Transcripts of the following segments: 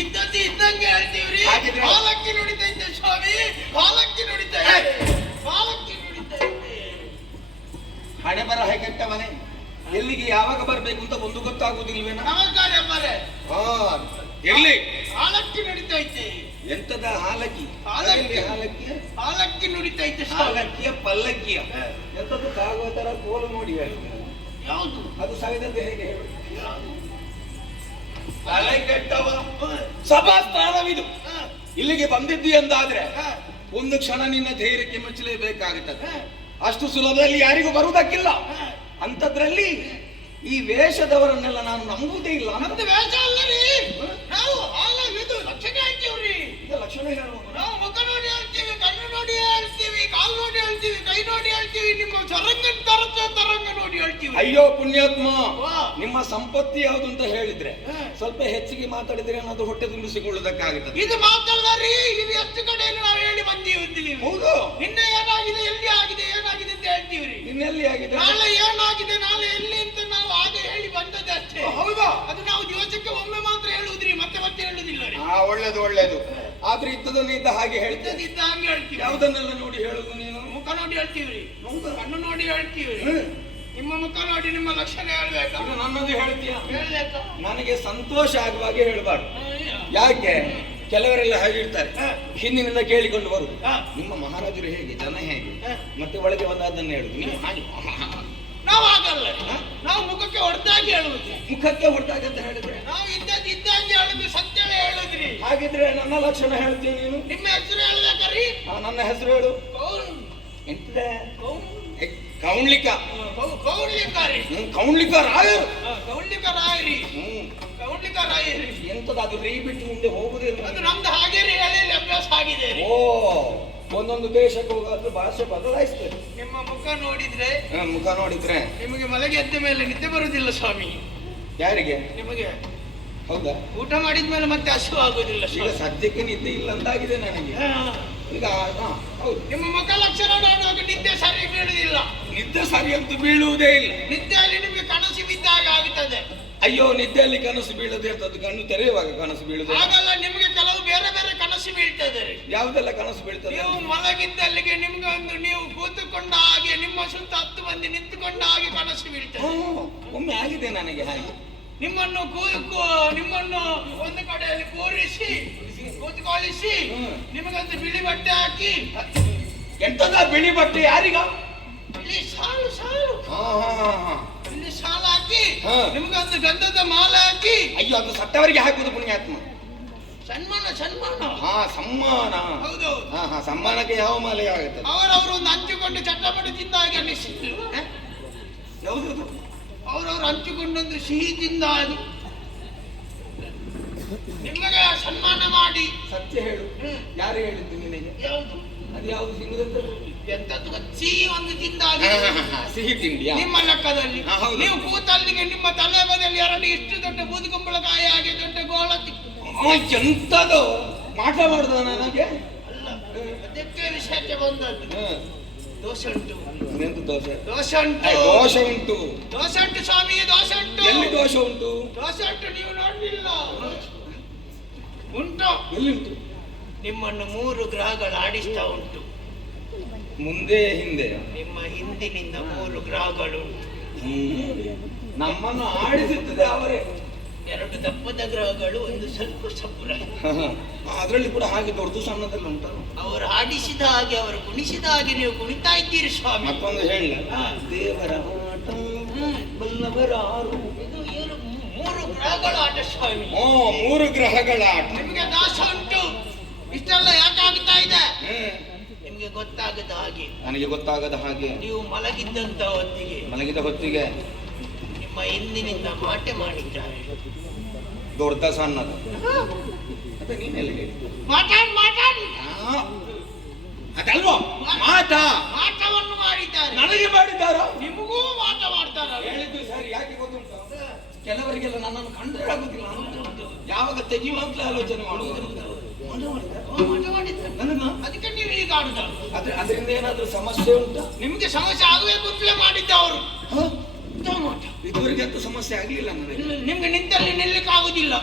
ಇದ್ದದ್ದು ಇದ್ದಂಗೆ ಹೇಳ್ತೀವ್ರಿ. ಹಾಗಿದ್ರೆ ಪಾಲಕ್ಕಿ ನುಡಿತೈತೆ ಸ್ವಾಮಿ, ಪಾಲಕ್ಕಿ ನುಡಿತೈತೆ, ಪಾಲಕ್ಕಿ ನುಡಿತೈತೆ. ಹಣೆ ಬರಹ ಕೆಟ್ಟವನೇ, ಎಲ್ಲಿಗೆ ಯಾವಾಗ ಬರ್ಬೇಕು ಅಂತ ಒಂದು ಗೊತ್ತಾಗುದಿಲ್ವೇನ? ನಮಸ್ಕಾರ ಅಮ್ಮರೇ. ಎಲ್ಲಿ ಪಾಲಕ್ಕಿ ನುಡಿತೈತೆ. ಎಂತದ ಹಾಲಕ್ಕಿ? ಹಾಲಕ್ಕಿ ಹಾಲಕ್ಕಿ ಪಾಲಕ್ಕಿ ನುಡಿತೈತೆ. ಹಾಲಕ್ಕಿಯ ಪಲ್ಲಕ್ಕಿಯ ಎಂತದ್ದು ಕಾಗುವ ತರ ಕೋಲು ನೋಡಿ ಹೇಳಿ. ಯಾವುದು ಅದು ಸಾವಿರದ್ದು ಹೇಗೆ ಹೇಳು? ತಲೆ ಕೆಟ್ಟವ, ಸಭಾಸ್ಥಾನವಿದು. ಇಲ್ಲಿಗೆ ಬಂದಿದ್ದಿ ಎಂದಾದ್ರೆ ಒಂದು ಕ್ಷಣ ನಿನ್ನ ಧೈರ್ಯಕ್ಕೆ ಮೆಚ್ಚಲೇಬೇಕಾಗುತ್ತದೆ. ಅಷ್ಟು ಸುಲಭದಲ್ಲಿ ಯಾರಿಗೂ ಬರುವುದಕ್ಕಿಲ್ಲ. ಅಂತದ್ರಲ್ಲಿ ಈ ವೇಷದವರನ್ನೆಲ್ಲ ನಾನು ನಂಬುವುದೇ ಇಲ್ಲ. ನಮ್ದು ವೇಷ ಅಲ್ಲರಿ, ನಾವು ಇದು ಲಕ್ಷಣ ಹೇಳ್ತೀವ್ರಿ. ಲಕ್ಷಣ ಹೇಳುವ ನಾವು ಮುಖ ನೋಡಿ ಹೇಳ್ತೀವಿ, ಕಣ್ಣು ನೋಡಿ ಹೇಳ್ತೀವಿ, ಕಾಲು ನೋಡಿ ಹೇಳ್ತೀವಿ, ಕೈ ನೋಡಿ ಹೇಳ್ತೀವಿ, ನಿಮ್ಮ ತರಂಗ ನೋಡಿ ಹೇಳ್ತೀವಿ. ಅಯ್ಯೋ ಪುಣ್ಯಾತ್ಮ, ನಿಮ್ಮ ಸಂಪತ್ತಿ ಯಾವುದು ಅಂತ ಹೇಳಿದ್ರೆ ಸ್ವಲ್ಪ ಹೆಚ್ಚಿಗೆ ಮಾತಾಡಿದ್ರೆ ಏನಾದ್ರು ಹೊಟ್ಟೆ ತುಂಬಿಸಿಕೊಳ್ಳುವುದಕ್ಕಾಗುತ್ತದೆ. ಇದು ಮಾತಾಡರಿ, ಇದು ಎಷ್ಟು ಕಡೆಯಲ್ಲಿ ನಾವು ಹೇಳಿ ಬಂದೀವಿ. ಹೌದು, ನಿನ್ನೆ ಏನಾಗಿದೆ, ಎಲ್ಲಿ ಆಗಿದೆ, ಏನಾಗಿದೆ ಅಂತ ಹೇಳ್ತೀವ್ರಿ. ಇನ್ನೆಲ್ಲಿ ಆಗಿದೆ, ನಾಳೆ ಏನಾಗಿದೆ, ನಾಳೆ ಎಲ್ಲಿ ಅಂತ ನಾವು ಆಗ ಹೇಳಿ ಬಂದದ್ದು ಅಷ್ಟೇ. ಹೌದಾ? ಅದು ನಾವು ದಿವಸಕ್ಕೆ ಒಮ್ಮೆ ಮಾತ್ರ ಹೇಳುವುದ್ರಿ, ಮತ್ತೆ ಮತ್ತೆ ಹೇಳುದಿಲ್ಲ ರೀ. ಒಳ್ಳೇದು ಒಳ್ಳೇದು. ಆದ್ರೆ ಇದ್ದದನ್ನ ಇದ್ದ ಹಾಗೆ ಹೇಳ್ತೇನೆ. ಇದ್ದ ಹಂಗೆ ಹೇಳ್ತೀವಿ. ಯಾವುದನ್ನೆಲ್ಲ ನೋಡಿ ಹೇಳುದು ನೀನು? ಮುಖ ನೋಡಿ ಹೇಳ್ತೀವ್ರಿ, ಕಣ್ಣು ನೋಡಿ ಹೇಳ್ತೀವಿ. ನಿಮ್ಮ ಮುಖ ನೋಡಿ ನಿಮ್ಮ ಲಕ್ಷಣ ಹೇಳ್ಬೇಕಾ? ನನ್ನದು ಹೇಳ್ತೀಯ? ಹೇಳ್ಬೇಕಾ? ನನಗೆ ಸಂತೋಷ ಆಗುವಾಗೆ ಹೇಳಬಾರ್ದು. ಯಾಕೆ ಕೆಲವರೆಲ್ಲ ಹಾಗಿರ್ತಾರೆ, ಹಿಂದಿನಿಂದ ಕೇಳಿಕೊಂಡು ಬರುದು, ನಿಮ್ಮ ಮಹಾರಾಜರು ಹೇಗೆ, ಜನ ಹೇಗೆ, ಮತ್ತೆ ಒಳಗೆ ಬಂದದನ್ನ ಹೇಳುದು. ನೀವು ಹಾಗೆ ನಾವು ಆಗಲ್ಲ, ನಾವು ಮುಖಕ್ಕೆ ಹೊಡೆದಾಗಿ ಹೇಳುವುದು. ಮುಖಕ್ಕೆ ಹೊಡೆದಾಗ ಅಂತ ಹೇಳಿದ್ರೆ ನಾವು ಇದ್ದದ್ದು ಇದ್ದಂಗೆ ಹೇಳುದು, ಸತ್ಯವೇ ಹೇಳುದ್ರಿ. ಹಾಗಿದ್ರೆ ನನ್ನ ಲಕ್ಷಣ ಹೇಳ್ತೀನಿ ನೀನು. ನಿಮ್ಮ ಹೆಸರು ಹೇಳ್ಬೇಕರಿ? ನನ್ನ ಹೆಸರು ಹೇಳು. ಎಂತ? ಕೌಂಡ್ಲಿಕ. ಕೌಂಡ್ಲಿಕಾರಿ. ಕೌಂಡ್ಲಿಕ ರಾಯರು. ಕೌಂಡ್ಲಿಕ ರಾಯರಿ. ಕೌಂಡ್ಲಿಕ ರಾಯರಿ. ಎಂತದ ಅದು ರೀ ಬಿಟ್ಟು ಮುಂದೆ ಹೋಗುದಿಲ್ಲ. ಅದು ನಮ್ದು ಹಾಗೆ ಹೇಳಿ ಅಭ್ಯಾಸ ಆಗಿದೆ. ಓ, ಒಂದೊಂದು ದೇಶಕ್ಕೆ ಹೋಗಾದ್ರೂ ಭಾಷೆ ಬದಲಾಯಿಸ್ತದೆ. ನಿಮ್ಮ ಮುಖ ನೋಡಿದ್ರೆ ನಿಮಗೆ ಮಲಗಿ ಎದ್ದ ಮೇಲೆ ನಿದ್ದೆ ಬರುವುದಿಲ್ಲ ಸ್ವಾಮಿ. ಯಾರಿಗೆ? ನಿಮಗೆ. ಹೌದಾ? ಊಟ ಮಾಡಿದ್ಮೇಲೆ ಮತ್ತೆ ಹಸಿವು ಆಗುದಿಲ್ಲ. ಈಗ ಸದ್ಯಕ್ಕೆ ನಿದ್ದೆ ಇಲ್ಲ ಅಂತಾಗಿದೆ ನನಗೆ. ಈಗ ಹೌದು, ನಿಮ್ಮ ಮುಖ ಲಕ್ಷಣ ನೋಡುವಾಗ ನಿದ್ದೆ ಸರಿ ಬೀಳುವುದಿಲ್ಲ. ನಿದ್ದೆ ಸರಿ ಅಂತೂ ಬೀಳುವುದೇ ಇಲ್ಲ. ನಿದ್ದೆಯಲ್ಲಿ ನಿಮಗೆ ಕನಸು ಬಿದ್ದಾಗ ಆಗುತ್ತದೆ. ಅಯ್ಯೋ, ನಿದ್ದೆಯಲ್ಲಿ ಕನಸು ಬೀಳದೆ ಅಂತದ್ದು ಕಣ್ಣು ತೆರೆಯುವಾಗ ಕನಸು ಬೀಳುದು. ಹಾಗಲ್ಲ, ನಿಮಗೆ ಕೆಲವು ಬೇರೆ ಬೇರೆ ಕನಸು ಬೀಳ್ತದೆ. ಯಾವುದೆಲ್ಲ ಕನಸು ಬೀಳ್ತದೆ? ನೀವು ಮಲಗಿದ್ದಲ್ಲಿಗೆ ನಿಮ್ಗೆ ಒಂದು, ನೀವು ಕೂತುಕೊಂಡ ಹಾಗೆ ನಿಮ್ಮ ಸುತ್ತ 10 ಮಂದಿ ನಿಂತುಕೊಂಡ ಹಾಗೆ ಕನಸು ಬೀಳ್ತದೆ. ಒಮ್ಮೆ ಆಗಿದೆ ನನಗೆ ಹಾಗೆ. ನಿಮ್ಮನ್ನು ಒಂದು ಕಡೆಯಲ್ಲಿ ಕೂರಿಸಿ ಕೂತ್ಕೊಳ್ಳಿಸಿ ನಿಮಗೊಂದು ಬಿಳಿ ಬಟ್ಟೆ ಹಾಕಿ. ಎಂತದ ಬಿಳಿ ಬಟ್ಟೆ? ಯಾರಿಗ? ಇಲ್ಲಿ ಸಾಲು ಇಲ್ಲಿ ಸಾಲು ಹಾಕಿ ನಿಮಗೊಂದು ಗಂಧದ ಮಾಲೆ ಹಾಕಿ. ಅಯ್ಯೋ, ಅದು ಸತ್ತವರಿಗೆ ಹಾಕುದು ಪುಣ್ಯಾತ್ಮ. ಸನ್ಮಾನ. ಸಮ್ಮಾನ. ಹೌದು. ಸಮ್ಮಾನಕ್ಕೆ ಯಾವ ಮಾಲೆ ಆಗುತ್ತದೆ? ಅವರವರು ಒಂದು ಹಂಚಿಕೊಂಡು ಚಟ್ಟಪಡಿ ತಿಂದ ಹಾಗೆ ಅನ್ನಿಸಿದ್ರು. ಯಾವುದು? ಅವರವರು ಹಂಚಿಕೊಂಡೊಂದು ಸಿಹಿ ತಿಂದ ಹಾಗೆ ನಿಮಗೆ ಸನ್ಮಾನ ಮಾಡಿ. ಸತ್ಯ ಹೇಳು, ಯಾರು ಹೇಳಿದ್ದು ನಿನಗೆ? ಯಾವುದು? ಅದು ಯಾವುದು ಸಿಗುದಂತ? ಎಂತದ್ದು? ಸಿಹಿ ಒಂದು ತಿಂದ ಹಾಗೆ. ಸಿಹಿ ತಿಂಡಿ ನಿಮ್ಮ ಲೆಕ್ಕದಲ್ಲಿ ನೀವು ಕೂತಲ್ಲಿಗೆ ನಿಮ್ಮ ತಲೆ ಬದಿಯಲ್ಲಿ 2 ಇಷ್ಟು ದೊಡ್ಡ ಬೂದುಗುಂಬಳಕಾಯಿ ಹಾಗೆ ದೊಡ್ಡ ಗೋಳ. ಎಂತದು ಮಾಟ ಮಾಡುದ ನನಗೆ? ಅಲ್ಲ, ಅದಕ್ಕೆ ವಿಷಯಕ್ಕೆ ಬಂದದ್ದು. ದೋಷ ಉಂಟು. ಎಂತ ದೋಷ? ದೋಷ ಉಂಟು. ದೋಷ ಉಂಟು ಸ್ವಾಮಿ, ದೋಷ ಉಂಟು. ಎಲ್ಲಿ ದೋಷ ಉಂಟು? ದೋಷ ಉಂಟು, ನೀವು ನೋಡ್ಲಿಲ್ಲ. ಉಂಟು. ಎಲ್ಲಿಂಟು? ನಿಮ್ಮನ್ನು 3 ಗ್ರಹಗಳು ಆಡಿಸ್ತಾ ಉಂಟು. ಮುಂದೆ ಹಿಂದೆ? ನಿಮ್ಮ ಹಿಂದಿನಿಂದ 3 ಗ್ರಹಗಳು ಉಂಟು. ನಮ್ಮನ್ನು ಆಡಿಸುತ್ತದೆ ಅವರೇ. 2 ದಪ್ಪದ ಗ್ರಹಗಳು, ಒಂದು ಸ್ವಲ್ಪ ಸಪುರ. ಅದರಲ್ಲಿ ಕೂಡ ಹಾಗೆ ದೊಡ್ಡ ಸಣ್ಣದಲ್ಲಿ ಉಂಟು. ಅವರು ಆಡಿಸಿದ ಹಾಗೆ, ಅವರು ಕುಣಿಸಿದ ಹಾಗೆ ನೀವು ಕುಣಿತಾ ಇದ್ದೀರಿ ಸ್ವಾಮಿ. ಮತ್ತೊಂದು ಹೇಳ, ದೇವರ ಆಟ ಬಲ್ಲವರಾರು. ಇದು 3 ಗ್ರಹಗಳ ಆಟ ಸ್ವಾಮಿ. 3 ಗ್ರಹಗಳ ಆಟ. ನಿಮಗೆ ದಾಸ ಉಂಟು. ಇಷ್ಟೆಲ್ಲ ಯಾಕಾಗ್ತಾ ಇದೆ? ನಿಮಗೆ ಗೊತ್ತಾಗದ ಹಾಗೆ. ನನಗೆ ಗೊತ್ತಾಗದ ಹಾಗೆ. ನೀವು ಮಲಗಿದ ಹೊತ್ತಿಗೆ ನಿಮ್ಮ ಹಿಂದಿನಿಂದ ಮಾಟೆ ಮಾಡಿದ್ದಾರೆ. ದೊಡ್ಡ ಸಣ್ಣದು ನೀನೆಲ್ಲ ಹೇಳಿ. ಮಾತಾಡಿ ಅದಲ್ವಾ ಮಾಟವನ್ನು ಮಾಡಿದ್ದಾರೆ. ನನಗೆ ಮಾಡಿದ್ದಾರ? ನಿಮಗೂ ಮಾಟ ಮಾಡ್ತಾರ. ಹೇಳಿದ್ದು ಸರಿ. ಯಾಕೆ ಗೊತ್ತುಂಟ, ಕೆಲವರಿಗೆಲ್ಲ ನನ್ನನ್ನು ಕಂಡ್ರೆ ಆಗುದಿಲ್ಲ. ಯಾವಾಗ ತೆಗೆಯುವಂತಲೇ ಆಲೋಚನೆ ಮಾಡುವುದು. ಅದಕ್ಕೆ ನೀವು ಈಗ ಆಡುದ. ಅದರಿಂದ ಏನಾದ್ರೂ ಸಮಸ್ಯೆ ಉಂಟಾ? ನಿಮ್ಗೆ ಸಮಸ್ಯೆ ಆಗಬೇಕು ಅಂತಲೇ ಮಾಡಿದ್ದ ಅವರು. ಇದುವರೆಗೆ ಅಂತೂ ಸಮಸ್ಯೆ ಆಗ್ಲಿಲ್ಲ ನನಗೆ. ನಿಮ್ಗೆ ನಿಂತಲ್ಲಿ ನಿಲ್ಲಕ್ಕೆ ಆಗುದಿಲ್ಲ.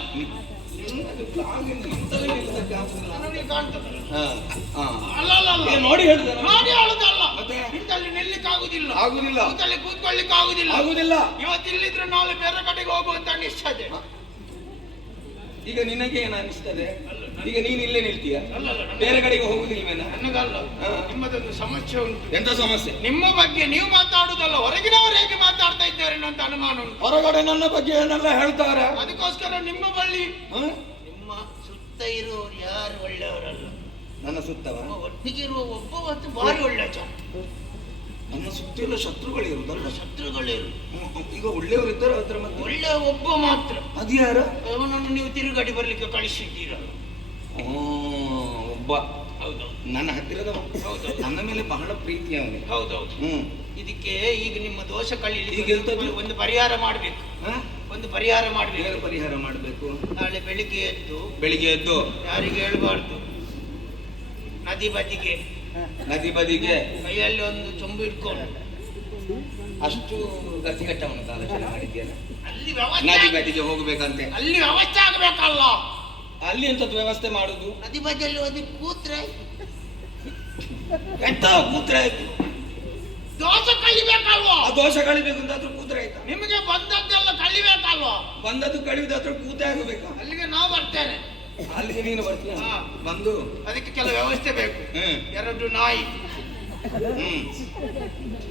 ನಿನ್ನದು ಕಾಲಿನ ಇಂತಲೇ ನಿಲ್ಲದಕ್ಕೆ ಆಗುದಿಲ್ಲ. ನನಗೆ ಕಾಣ್ತದೆ. ಹಾ, ಹಾ. ಅಲ್ಲ ಅಲ್ಲ ಅಲ್ಲ, ಈಗ ನೋಡಿ ಹೇಳುದ ನೋಡಿ ಹೇಳುದಲ್ಲ. ಮತ್ತೆ? ನಿಂತಲ್ಲಿ ನಿಲ್ಲಿಕ್ಕೆ ಆಗುದಿಲ್ಲ, ಆಗುದಿಲ್ಲ, ಕೂತಲ್ಲಿ ಕೂತ್ಕೊಳ್ಳಿಕ್ಕೆ ಆಗುದಿಲ್ಲ. ಆಗುದಿಲ್ಲ. ಇವತ್ತು ಇಲ್ಲಿದ್ರೆ ನಾಳೆ ಬೇರೆ ಕಡೆಗೆ ಹೋಗುವಂತ ನಿಶ್ಚಯ. ಈಗ ನಿನಗೆ ಏನು ಅನಿಸ್ತದೆ? ಈಗ ನೀನ್ ಇಲ್ಲೇ ನಿಲ್ತೀಯ, ಅಲ್ಲ ಅಲ್ಲ, ಬೇರೆ ಕಡೆಗೆ ಹೋಗುದಿಲ್ವೇನ? ನನಗಲ್ಲ, ನಿಮ್ಮದೊಂದು ಸಮಸ್ಯೆ ಉಂಟು. ಎಂತ ಸಮಸ್ಯೆ? ನಿಮ್ಮ ಬಗ್ಗೆ ನೀವು ಮಾತಾಡುದಲ್ಲ, ಹೊರಗಿನವರು ಹೇಗೆ ಮಾತಾಡ್ತಾ ಇದ್ದಾರೆ ಅಂತ ಅನುಮಾನ ಉಂಟು. ಹೊರಗಡೆ ನನ್ನ ಬಗ್ಗೆ ಏನೆಲ್ಲ ಹೇಳ್ತಾರೆ. ಅದಕ್ಕೋಸ್ಕರ ನಿಮ್ಮ ಬಳಿ ಹ? ನಿಮ್ಮ ಸುತ್ತ ಇರುವವರು ಯಾರು ಒಳ್ಳೆಯವರಲ್ಲ. ನನ್ನ ಸುತ್ತವ ನಿಮ್ಮ ಒಟ್ಟಿಗೆ ಇರುವ ಒಬ್ಬ ಮತ್ತು ಭಾರಿ ಒಳ್ಳೆ ಜನ. ನನ್ನ ಸುತ್ತಿಲ್ಲ ಶತ್ರುಗಳಿರುವುದಲ್ಲ. ಶತ್ರುಗಳಿರು. ಈಗ ಒಳ್ಳೆಯವರು ಇದ್ದಾರೆ ಅದ್ರ ಮತ್ತೆ ಒಳ್ಳೆ ಒಬ್ಬ ಮಾತ್ರ. ಅದು ಯಾರ? ಅವನನ್ನು ನೀವು ತಿರುಗಾಡಿ ಬರ್ಲಿಕ್ಕೆ ಕಳಿಸಿದ್ದೀರ. ಒಬ್ಬ. ಹೌದೌದು, ನನ್ನ ಹತ್ತಿರದ. ಹೌದೌದು, ನನ್ನ ಮೇಲೆ ಬಹಳ ಪ್ರೀತಿ ಅವನಿಗೆ. ಹೌದೌದು. ಇದಕ್ಕೆ ಈಗ ನಿಮ್ಮ ದೋಷ ಈಗ ಕಳೀಲಿಕ್ಕೆ ಎಂತದ್ದು? ಒಂದು ಪರಿಹಾರ ಮಾಡ್ಬೇಕು. ಒಂದು ಪರಿಹಾರ ಮಾಡ್ಬೇಕು. ಏನು ಪರಿಹಾರ ಮಾಡಬೇಕು? ನಾಳೆ ಬೆಳಿಗ್ಗೆ ಎದ್ದು ಬೆಳಿಗ್ಗೆ ಎದ್ದು ಯಾರಿಗೆ ಹೇಳ್ಬಾರ್ದು, ನದಿ ಬದಿಗೆ ನದಿ ಬದಿಗೆ ಕೈಯಲ್ಲಿ ಒಂದು ಚೊಂಬು ಇಟ್ಕೊಂಡು ಅಷ್ಟು ಗಟ್ಟಿಗಟ್ಟವನ ಆಲೋಚನೆ ಮಾಡಿದ್ಯಲ್ಲ. ಅಲ್ಲಿ ನದಿ ವ್ಯವಸ್ಥೆ, ಬದಿಗೆ ಹೋಗ್ಬೇಕಂತೆ. ಅಲ್ಲಿ ವ್ಯವಸ್ಥೆ ಆಗ್ಬೇಕಲ್ಲ. ಅಲ್ಲಿ ಎಂತದ್ದು ವ್ಯವಸ್ಥೆ ಮಾಡುದು? ನದಿ ಬದಿಯಲ್ಲಿ ಒಂದು ಕೂತ್ರೆ ಎಂತ ಕೂತ್ರೆ ಆಯ್ತು? ದೋಷ ಕಳಿಬೇಕಲ್ವಾ? ಆ ದೋಷ ಕಳಿಬೇಕು ಅಂತಾದ್ರೂ ಕೂತ್ರೆ ಆಯ್ತಾ? ನಿಮಗೆ ಬಂದದ್ದೆಲ್ಲ ಕಳಿಬೇಕಲ್ವಾ? ಬಂದದ್ದು ಕಳಿಯುದಾದ್ರೂ ಕೂತೆ ಆಗಬೇಕು. ಅಲ್ಲಿಗೆ ನಾವು ಬರ್ತೇನೆ. ಅಲ್ಲಿಗೆ ನೀನು ಬರ್ತೀಯ? ಹಾ. ಬಂದು ಅದಕ್ಕೆ ಕೆಲ ವ್ಯವಸ್ಥೆ ಬೇಕು. 2 ನಾಯಿ,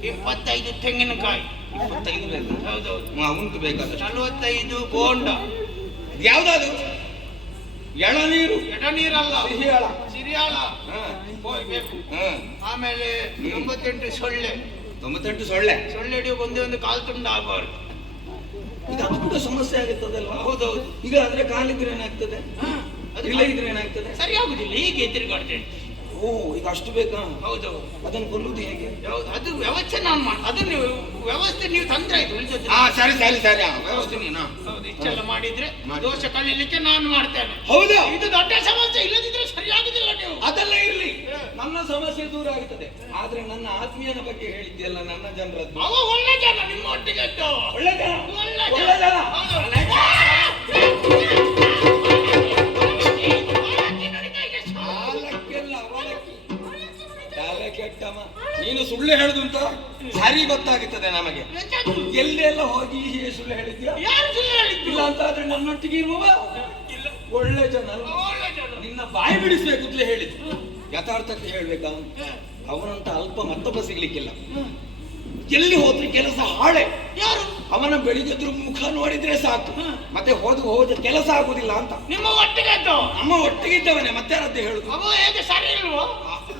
25 ತೆಂಗಿನಕಾಯಿ. 25 ಬೇಕು. ಹೌದೌದು. ಉಂಟು ಬೇಕಾದಷ್ಟು. 45 ಬೋಂಡ. ಯಾವ್ದಾದ್ರು? ಎಳನೀರು. ಎಡನೀರಲ್ಲ, ಸಿಹಿಯಾಳ. ಸಿರಿಯಾಳ ಬೇಕು. ಆಮೇಲೆ 98 ಸೊಳ್ಳೆ. 98 ಸೊಳ್ಳೆ. ಸೊಳ್ಳೆ ಹಿಡಿಯೋಕೆ ಒಂದೇ ಒಂದು ಕಾಲು ತುಂಡು ಆಗಬಾರ್ದು. ಈಗ ಅದು ಕೂಡ ಸಮಸ್ಯೆ ಆಗುತ್ತದಲ್ವಾ? ಹೌದೌದು. ಈಗ ಆದ್ರೆ ಕಾಲಿದ್ರೆ ಏನಾಗ್ತದೆ? ಇಲ್ಲ ಇದ್ರೆ ಏನಾಗ್ತದೆ? ಸರಿ ಆಗುದಿಲ್ಲ, ಹೀಗೆ ತಿರುಗಾಡ್ತೇನೆ. ಓ, ಈಗ ಅಷ್ಟು ಬೇಕಾ? ಹೌದೌದು. ಅದನ್ನು ಕೊಲ್ಲುದು ಹೇಗೆ? ಯಾವ್ದು? ಅದು ವ್ಯವಸ್ಥೆ ನಾನು ಅದು ನೀವು ವ್ಯವಸ್ಥೆ ನೀವು ತಂದ್ರೆ ಆಯ್ತು. ಉಳಿದದ್ದು ಸರಿ ಸರಿ ಸರಿ, ವ್ಯವಸ್ಥೆ ನೀನು. ಹೌದು, ಇಷ್ಟೆಲ್ಲ ಮಾಡಿದ್ರೆ ಮಾಡಿ. ದೋಷ ಕಲೀಲಿಕ್ಕೆ ನಾನು ಮಾಡ್ತೇನೆ. ಹೌದಾ? ಇದು ದೊಡ್ಡ ಸಮಸ್ಯೆ, ಇಲ್ಲದಿದ್ರೆ ಸರಿಯಾಗುದಿಲ್ಲ ನೀವು. ಅದೆಲ್ಲ ಇರ್ಲಿ, ನನ್ನ ಸಮಸ್ಯೆ ದೂರ ಆಗುತ್ತದೆ. ಆದ್ರೆ ನನ್ನ ಆತ್ಮೀಯನ ಬಗ್ಗೆ ಹೇಳಿದ್ಯಲ್ಲ, ನನ್ನ ಜನರದ್ದು. ಅವ ಒಳ್ಳೆ ಜನ, ನಿಮ್ಮ ಒಟ್ಟಿಗೆ ಇದ್ದವ. ಒಳ್ಳೆ ಜನ, ಒಳ್ಳೆ ಒಳ್ಳೆ ಜನ. ಹೌದು. ಹಾಲಕ್ಕೆಲ್ಲ ಅವಲಕ್ಕಿ. ತಲೆ ಕೆಟ್ಟಮ್ಮ, ನೀನು ಸುಳ್ಳು ಹೇಳುದು ಅಂತ ಸರಿ ಗೊತ್ತಾಗುತ್ತದೆ ನಮಗೆ. ಎಲ್ಲೆಲ್ಲ ಹೋಗಿ ಸುಳ್ಳು ಹೇಳಿದ್ಯಾ? ಯಾರು ಸುಳ್ಳು ಹೇಳಿದ್ದು? ಇಲ್ಲ ಅಂತ ಆದ್ರೆ ನನ್ನೊಟ್ಟಿಗೆ ಇರುವವ ಒಳ್ಳೆ ಜನ. ಒಳ್ಳೆ ಜನ. ನಿನ್ನ ಬಾಯಿ ಬಿಡಿಸ್ಬೇಕು ಅಂತಲೇ ಹೇಳಿದ್ದು. ಯಥಾರ್ಥಕ್ಕೆ ಹೇಳ್ಬೇಕಾ? ಅವನಂತ ಅಲ್ಪ ಮತ್ತೊಬ್ಬ ಸಿಗ್ಲಿಕ್ಕಿಲ್ಲ. ಎಲ್ಲಿ ಹೋದ್ರೆ ಕೆಲಸ ಹಾಳೆ. ಯಾರು? ಅವನ ಬೆಳಿಗ್ಗೆ ಮುಖ ನೋಡಿದ್ರೆ ಸಾಕು, ಮತ್ತೆ ಹೋದ ಕೆಲಸ ಆಗುದಿಲ್ಲ ಅಂತ. ನಿಮ್ಮ ಒಟ್ಟಿಗೆ ಇದ್ದವ? ನಮ್ಮ ಒಟ್ಟಿಗಿದ್ದವನೇ, ಮತ್ತೆ ಯಾರದ್ದು ಹೇಳುದು? ಅವ ಹೇಗೆ ಸರಿ ಇಲ್ವೋ?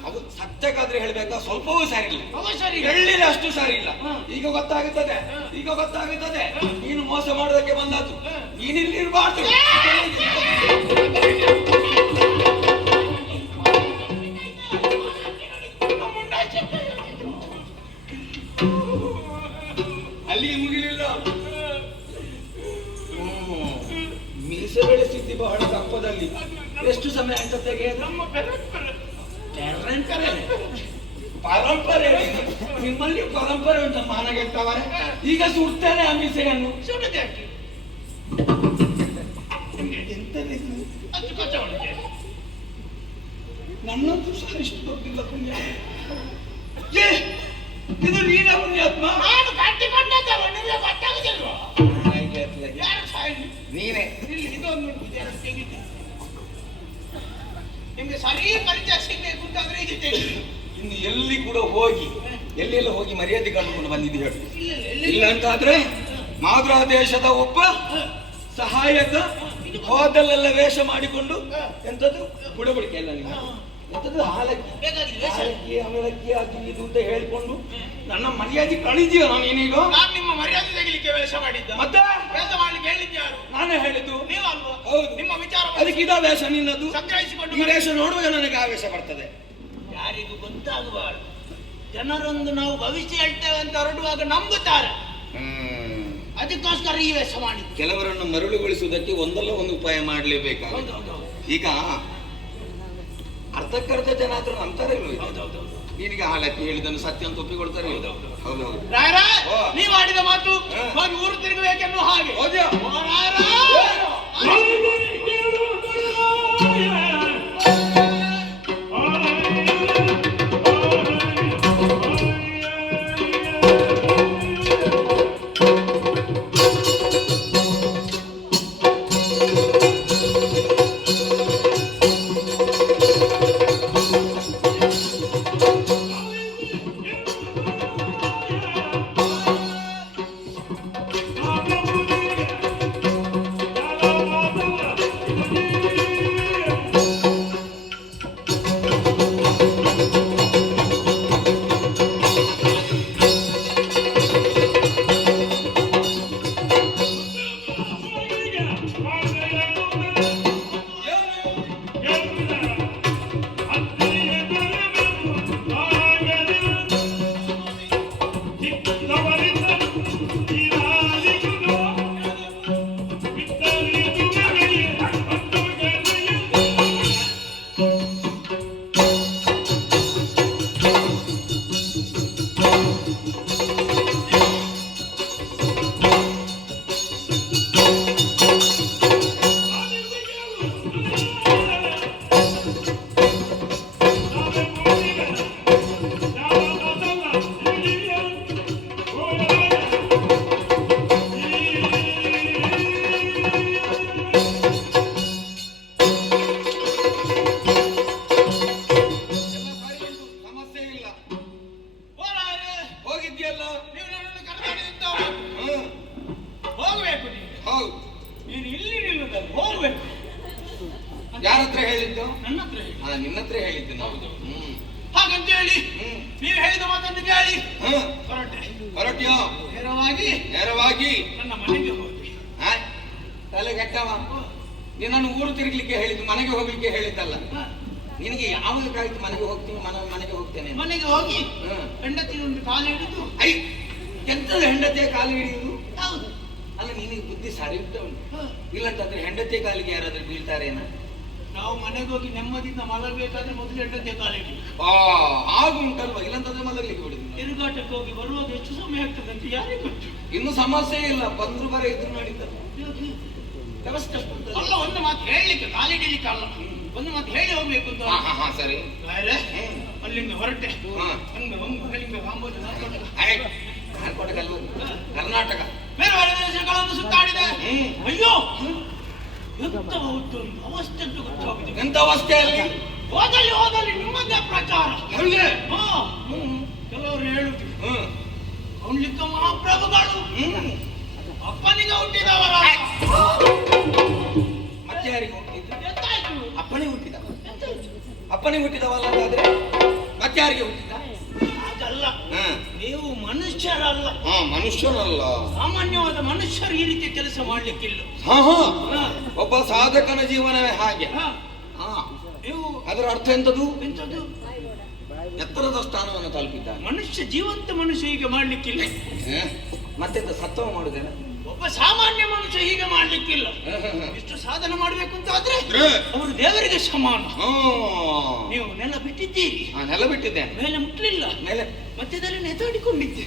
ಅವು ಸತ್ಯಕ್ಕಾದ್ರೆ ಹೇಳ್ಬೇಕಾ? ಸ್ವಲ್ಪವೂ ಸರಿ ಇಲ್ಲ. ಅವ ಸರಿ ಎಳ್ಳಿಲ್ಲ, ಅಷ್ಟು ಸರಿ ಇಲ್ಲ. ಈಗ ಗೊತ್ತಾಗುತ್ತದೆ, ಈಗ ಗೊತ್ತಾಗುತ್ತದೆ. ನೀನು ಮೋಸ ಮಾಡೋದಕ್ಕೆ ಬಂದದ್ದು. ನೀನಿಲ್ಲಿ ಇರಬಾರ್ದು. ಅಲ್ಲಿಗೆ ಮುಗಿಲಿಲ್ಲ. ಮೀಸೆ ಬೆಳೆಸಿದ್ದಿ ಬಹಳ ದಪ್ಪದಲ್ಲಿ. ಎಷ್ಟು ಸಮಯ ಅಂತ ತೆಗೆಯೋದು? ನಮ್ಮ ಪರಂಪರೆ. ಪರಂಪರೆ ನಿಮ್ಮಲ್ಲಿ ಪರಂಪರೆ ಉಂಟ. ಮಾನಗೆಟ್ಟವರೇ, ಈಗ ಸುಡ್ತೇನೆ ಆ ಮೀಸೆಯನ್ನು. ಸುಡದೆ ಎಂತದಿದು? ಅದು ಕಚ್ಚ ಹೊಡಿಕೆ. ನನ್ನಂತೂ ಸಹ ಇಷ್ಟು ಗೊತ್ತಿಲ್ಲ ಪುಣ್ಯ. ಇದು ನೀನೇ ಪುಣ್ಯಾತ್ಮ? ನಾನು ಕಟ್ಟಿಕೊಂಡದ್ದವ, ನಿಮಗೆ ಗೊತ್ತಾಗುದಿಲ್ವಾ? ಯಾರು ಸಾಯಿಲಿ? ನೀನೇ. ಇಲ್ಲಿ ಇದೊಂದು ಇದೆರಡು ತೆಗಿತು. ನಿಮ್ಗೆ ಸರಿ ಪರಿಚಯ ಸಿಗ್ಬೇಕು ಅಂತಂದ್ರೆ ಇದು ತೆಗಿ. ಇನ್ನು ಎಲ್ಲಿ ಕೂಡ ಹೋಗಿ ಎಲ್ಲೆಲ್ಲ ಹೋಗಿ ಮರ್ಯಾದೆ ಕಂಡುಕೊಂಡು ಬಂದಿದ್ದು ಹೇಳು. ಇಲ್ಲ ಇಲ್ಲ ಅಂತಾದ್ರೆ ಮಾದ್ರಾ ದೇಶದ ಒಬ್ಬ ಸಹಾಯಕ ಹೋದಲ್ಲೆಲ್ಲ ವೇಷ ಮಾಡಿಕೊಂಡು ಎಂತದ್ದು ಬುಡಬಡಿಕೆ ಎಲ್ಲ ನೀವು ಎಂತದ್ದು ಹಾಲಕ್ಕಿ ಹಾಲಕ್ಕಿ ಅವಲಕ್ಕಿ ಅದು ಇದು ಅಂತ ಹೇಳ್ಕೊಂಡು ನನ್ನ ಮರ್ಯಾದೆ ಕಳಿದೀಯ ನೀನೀಗ? ನಾನು ನಿಮ್ಮ ಮರ್ಯಾದೆ ತೆಗಿಲಿಕ್ಕೆ ವೇಷ ಮಾಡಿದ್ದ. ಮತ್ತೆ ವೇಷ ಮಾಡ್ಲಿಕ್ಕೆ ಹೇಳಿದ್ದೆ ಯಾರು? ನಾನೇ ಹೇಳಿದ್ದು. ನೀವಲ್ವಾ? ಹೌದು. ನಿಮ್ಮ ವಿಚಾರ ಅದಕ್ಕೆ ಇದ ವೇಷ ನಿನ್ನದು. ಸಂಗ್ರಹಿಸಿಕೊಂಡು ಈ ವೇಷ ನೋಡುವಾಗ ನನಗೆ ಆವೇಶ ಬರ್ತದೆ. ಯಾರಿಗೂ ಗೊತ್ತಾಗಬಾರ್ದು. ಜನರೊಂದು ನಾವು ಭವಿಷ್ಯ ಹೇಳ್ತೇವೆ ಅಂತ ಹೊರಡುವಾಗ ನಂಬುತ್ತಾರೆ. ಅದಕ್ಕೋಸ್ಕರ ಈ ವೇಷ ಮಾಡಿ ಕೆಲವರನ್ನು ಮರಳುಗೊಳಿಸುವುದಕ್ಕೆ ಒಂದಲ್ಲ ಒಂದು ಉಪಾಯ ಮಾಡಲೇಬೇಕಾಗುತ್ತೆ. ಈಗ ಅರ್ಧಕ್ಕರ್ಧ ಜನ ಆದ್ರೂ ನಂಬ್ತಾರೆ. ನಿನಗೆ ಹಾಲಕ್ಕಿ ಹೇಳಿದನ್ನು ಸತ್ಯ ಅಂತ ಒಪ್ಪಿಕೊಳ್ತಾರೆ. ಹೌದೌದು. ನೀ ಮಾಡಿದ ಮಾತು ಹೋಗಿ ಊರು ತಿರುಗಬೇಕೆನ್ನೋ ಹಾಗೆ. ಹೋಗ್ಬೇಕು. ಯಾರ ಹತ್ರ ಹೇಳಿದ್ದು? ನನ್ನ ಹತ್ರ ಹೇಳಿ. ಹಾ, ನಿನ್ನ ಹತ್ರ ಹೇಳಿದ್ದು ನಾವು. ಹಾಗಂತ ಹೇಳಿ ನೀವು ಹೇಳಿದ ಮಾತನ್ನು ಕೇಳಿ ಹೊರಟೆ. ಹೊರಟ್ಯೋ? ನೇರವಾಗಿ ನನ್ನ ಮನೆಗೆ ಹೋಗಿ. ತಲೆ ಕೆಟ್ಟವ, ನಿನ್ನನ್ನು ಊರು ತಿರುಗ್ಲಿಕ್ಕೆ ಹೇಳಿದ್ದು, ಮನೆಗೆ ಹೋಗ್ಲಿಕ್ಕೆ ಹೇಳಿದ್ದಲ್ಲ. ನಿನಗೆ ಯಾವಾಗಾಯ್ತು ಮನೆಗೆ ಹೋಗ್ತೀನಿ, ಮನೆಗೆ ಹೋಗ್ತೇನೆ. ಮನೆಗೆ ಹೋಗಿ ಹೆಂಡತಿ ಒಂದು ಕಾಲು ಹಿಡಿದು. ಎಂತದ ಹೆಂಡತಿಯ ಕಾಲು ಹಿಡಿಯುವುದು? ಹೌದು. ಅಲ್ಲ, ನಿನಗೆ ಬುದ್ಧಿ ಸರಿ ಉಂಟು. ಇಲ್ಲಂತಂದ್ರೆ ಹೆಂಡತಿಯ ಕಾಲಿಗೆ ಯಾರಾದ್ರೂ ಬೀಳ್ತಾರೇನ? ನಾವು ಮನೆಗೆ ಹೋಗಿ ನೆಮ್ಮದಿಯಿಂದ ಮಲಗಬೇಕಾದ್ರೆ ಮೊದಲು ಹೆಂಡತಿಯ ಕಾಲಿಗೆ ಆಗುಂಟಲ್ವ? ಇಲ್ಲಂತಂದ್ರೆ ಮಲಗಲಿಕ್ಕೆ ಬಿಡುದು. ತಿರುಗಾಟಕ್ಕೆ ಹೋಗಿ ಬರುವಾಗ ಎಷ್ಟು ಸಮಯ ಆಗ್ತದೆ ಅಂತ ಯಾರಿಗೆ ಗೊತ್ತು? ಇನ್ನು ಸಮಸ್ಯೆ ಇಲ್ಲ, ಬಂದ್ರು ಬರ ಇದ್ರು ನಡೀತಾರೆ. ಅಲ್ಲ, ಒಂದು ಮಾತು ಹೇಳಲಿಕ್ಕೆ, ಕಾಲಿಡಿಲಿಕ್ಕೆ ಅಲ್ಲ, ಒಂದು ಮಾತು ಹೇಳಿ ಹೋಗ್ಬೇಕು ಅಂತ. ಸರಿ. ಅಲ್ಲಿಂದ ಹೊರಟೆ. ಅಲ್ಲಿಂದ ಕರ್ನಾಟಕ ಬೇರೆ ಬೇರೆ ದೇಶಗಳನ್ನು ಸುತ್ತಾಡಿದೆ. ಅಯ್ಯೋ, ಎಂತ ಒಂದು ಅವಸ್ಥೆ ಅಂತ ಗೊತ್ತಾಗಿದೆ. ಎಂತ ಅವಸ್ಥೆ ಅಲ್ಲಿ? ಹೋದಲ್ಲಿ ನಿಮ್ಮದೇ ಪ್ರಚಾರ. ಕೆಲವರು ಹೇಳುದು ಕೌಂಡ್ಲಿಕ ಮಹಾಪ್ರಭುಗಳು ಅಪ್ಪನಿಗೆ ಹುಟ್ಟಿದವರ. ಮತ್ತೆ ಯಾರಿಗೆ ಹುಟ್ಟಿದ್ದು? ಎಂತಾಯ್ತು? ಅಪ್ಪನೇ ಹುಟ್ಟಿದವ. ಅಪ್ಪನಿಗೆ ಹುಟ್ಟಿದವಲ್ಲ ಆದ್ರೆ ಮತ್ತೆ ಯಾರಿಗೆ ಹುಟ್ಟಿದ? ಹಾಗಲ್ಲ, ನೀವು ಮನುಷ್ಯರಲ್ಲ. ಮನುಷ್ಯರಲ್ಲ, ಸಾಮಾನ್ಯವಾದ ಮನುಷ್ಯರು ಈ ರೀತಿ ಕೆಲಸ ಮಾಡ್ಲಿಕ್ಕಿಲ್ಲ. ಒಬ್ಬ ಸಾಧಕನ ಜೀವನವೇ ಹಾಗೆ. ನೀವು ಅದರ ಅರ್ಥ ಎಂತದು? ಎಂತದ್ದು? ಎತ್ತರದ ಸ್ಥಾನವನ್ನು ತಲುಪಿದ್ದಾನೆ ಮನುಷ್ಯ. ಜೀವಂತ ಮನುಷ್ಯ ಹೀಗೆ ಮಾಡ್ಲಿಕ್ಕಿಲ್ಲ. ಮತ್ತೆಂತ ಸತ್ತವ ಮಾಡುದೇನ? ಒಬ್ಬ ಸಾಮಾನ್ಯ ಮನುಷ್ಯ ಹೀಗೆ ಮಾಡ್ಲಿಕ್ಕಿಲ್ಲ. ಇಷ್ಟು ಸಾಧನೆ ಮಾಡ್ಬೇಕು ಅಂತ ಆದ್ರೆ ಅವರು ದೇವರಿಗೆ ಸಮಾನ. ನೀವು ನೆಲ ಬಿಟ್ಟಿದ್ದೀರಿ. ನೆಲ ಬಿಟ್ಟಿದ್ದೇನೆ, ಮೇಲೆ ಮುಟ್ಲಿಲ್ಲ. ಮೇಲೆ ಮಧ್ಯದಲ್ಲಿ ನೆತಾಡಿಕೊಂಡಿದ್ದೆ.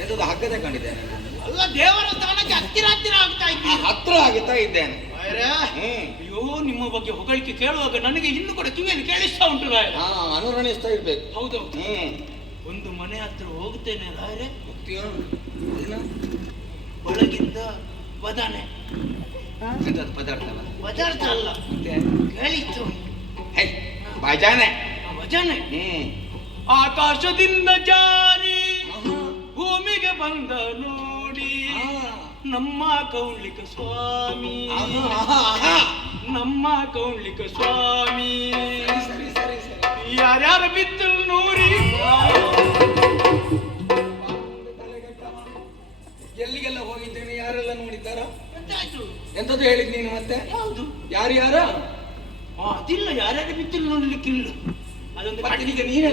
ಎಂತದ್ದು ಹಗ್ಗದ ಕಂಡಿದ್ದೇನೆ? ಅಲ್ಲ, ದೇವರ ಸ್ಥಾನಕ್ಕೆ ಹತ್ತಿರ ಆಗ್ತಾ ಇದ್ದೀನಿ. ಹತ್ರ ಆಗುತ್ತಾ ಇದ್ದೇನೆ. ಅಯ್ಯೋ, ನಿಮ್ಮ ಬಗ್ಗೆ ಹೊಗಳಿಕೆ ಕೇಳುವಾಗ ನನಗೆ ಇನ್ನು ಕೂಡ ಕಿವಿಯಲ್ಲಿ ಕೇಳಿಸ್ತಾ ಉಂಟು ರಾಯ. ಅನುರಣಿಸ್ತಾ ಇರ್ಬೇಕು. ಹೌದು. ಒಂದು ಮನೆ ಹತ್ರ ಹೋಗ್ತೇನೆ ರಾಯರೇ. ಒಳಗಿಂದ ವದನೆ. ಪದಾರ್ಥ ಅಲ್ಲ, ಕೇಳಿತ್ತು ಭಜನೆ. ಭಜನೆ. ಆಕಾಶದಿಂದ ಜಾರಿ ಭೂಮಿಗೆ ಬಂದ ನೋಡಿ ನಮ್ಮ ಕೌಂಡ್ಲಿಕ ಸ್ವಾಮಿ, ನಮ್ಮ ಕೌಂಡ್ಲಿಕ ಸ್ವಾಮಿ. ಯಾರ್ಯಾರ ಬಿತ್ತಲು ನೋಡಿ ಎಲ್ಲಿಗೆಲ್ಲ ಹೋಗಿದ್ದೇನೆ, ಯಾರೆಲ್ಲ ನೋಡಿದ್ದಾರ? ಎಂತಾಯ್ತು? ಎಂತದ್ದು ಹೇಳಿದ್ ನೀನು ಮತ್ತೆ? ಯಾವುದು? ಯಾರ್ಯಾರ? ಅದಿಲ್ಲ, ಯಾರ್ಯಾರ ಬಿತ್ತಲು ನೋಡ್ಲಿಕ್ಕಿಲ್ಲ. ಅದೊಂದು ಈಗ ನೀನು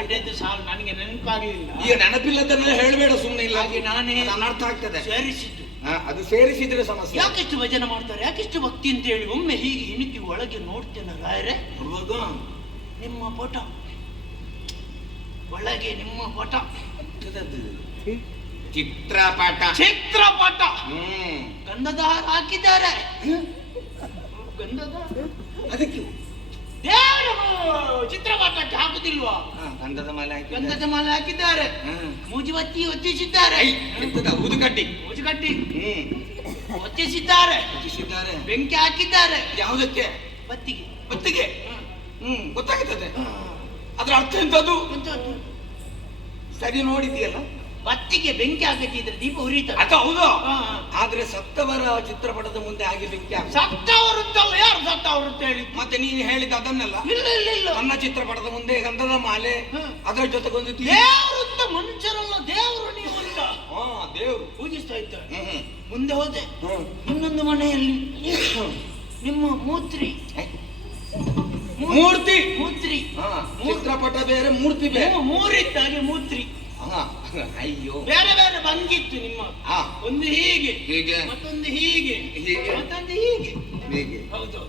ಅಡ್ಡದ್ದು ಸಾಲು ನನಗೆ ನೆನಪಾಗಲಿಲ್ಲ. ಈಗ ನೆನಪಿಲ್ಲದನ್ನೆಲ್ಲ ಹೇಳಬೇಡ ಸುಮ್ಮನೆ. ಇಲ್ಲ ಹಾಗೆ ನಾನೇ ಅನರ್ಥ ಆಗ್ತದೆ. ಸೇರಿಸಿದ್ದು. ಅದು ಸೇರಿಸಿದ್ರೆ ಸಮಸ್ಯೆ. ಯಾಕೆಷ್ಟು ಭಜನೆ ಮಾಡ್ತಾರೆ, ಯಾಕೆಷ್ಟು ಭಕ್ತಿ ಅಂತ ಹೇಳಿ ಒಮ್ಮೆ ಹೀಗೆ ಇಣಿಕಿ ಒಳಗೆ ನೋಡ್ತೇನೆ ರಾಯರೇ. ನೋಡುವಾಗ ನಿಮ್ಮ ಪಟ ಒಳಗೆ, ನಿಮ್ಮ ಪಟ, ಚಿತ್ರಪಟ. ಗಂಧದ ಹಾರ ಹಾಕಿದ್ದಾರೆ. ಗಂಧದ ಅದಕ್ಕೆ ಚಿತ್ರಪಟಕ್ಕೆ ಹಾಕುದಿಲ್ವಾ? ಗಂಧದ ಮಾಲೆ ಹಾಕಿದ್ದಾರೆ. ಮೂಜಿಬತ್ತಿ ಹೊತ್ತಿಸಿದ್ದಾರೆ. ಊದುಕಡ್ಡಿ ಹೊತ್ತಿಸಿದ್ದಾರೆ. ಬೆಂಕಿ ಹಾಕಿದ್ದಾರೆ. ಯಾವುದಕ್ಕೆ? ಬತ್ತಿಗೆ. ಗೊತ್ತಾಗ್ತದೆ. ಅದ್ರ ಅರ್ಥ ಎಂತದ್ದು? ಸರಿ ನೋಡಿದ್ಯಲ್ಲ. ಬತ್ತಿಗೆ ಬೆಂಕಿ ಹಾಕಿದ್ರೆ ದೀಪ ಉರಿತಾರೆ. ಅದು ಹೌದು. ಆದ್ರೆ ಸತ್ತವರ ಚಿತ್ರಪಟದ ಮುಂದೆ ಹಾಗೆ ಬೆಂಕಿ ಸತ್ತವರುತ್ತಲ್ಲ. ಯಾರು ಸತ್ತವರು ಅಂತ ಹೇಳಿ? ಮತ್ತೆ ನೀನು ಹೇಳಿದ ಅದನ್ನೆಲ್ಲ. ಇಲ್ಲ. ನನ್ನ ಚಿತ್ರಪಟದ ಮುಂದೆ ಗಂಧದ ಮಾಲೆ, ಅದರ ಜೊತೆಗೊಂದು ದೇವರುಂತ ಮನುಷ್ಯರಲ್ಲ, ದೇವರು ನೀವು ಅಂತ. ದೇವರು ಪೂಜಿಸ್ತಾ ಇದ್ದಾರೆ. ಮುಂದೆ ಹೋದೆ, ಇನ್ನೊಂದು ಮನೆಯಲ್ಲಿ ನಿಮ್ಮ ಮೂರ್ತಿ. ಚಿತ್ರಪಟ ಬೇರೆ, ಮೂರ್ತಿ ಬೇರೆ. ಮೂರಿದ್ದಾಗೆ ಮೂರ್ತಿ. ಅಯ್ಯೋ, ಬೇರೆ ಬೇರೆ ಭಂಗಿತ್ತು ನಿಮ್ಮ. ಒಂದು ಹೀಗೆ, ಮತ್ತೊಂದು ಹೀಗೆ, ಮತ್ತೊಂದು ಹೀಗೆ. ಹೌದು,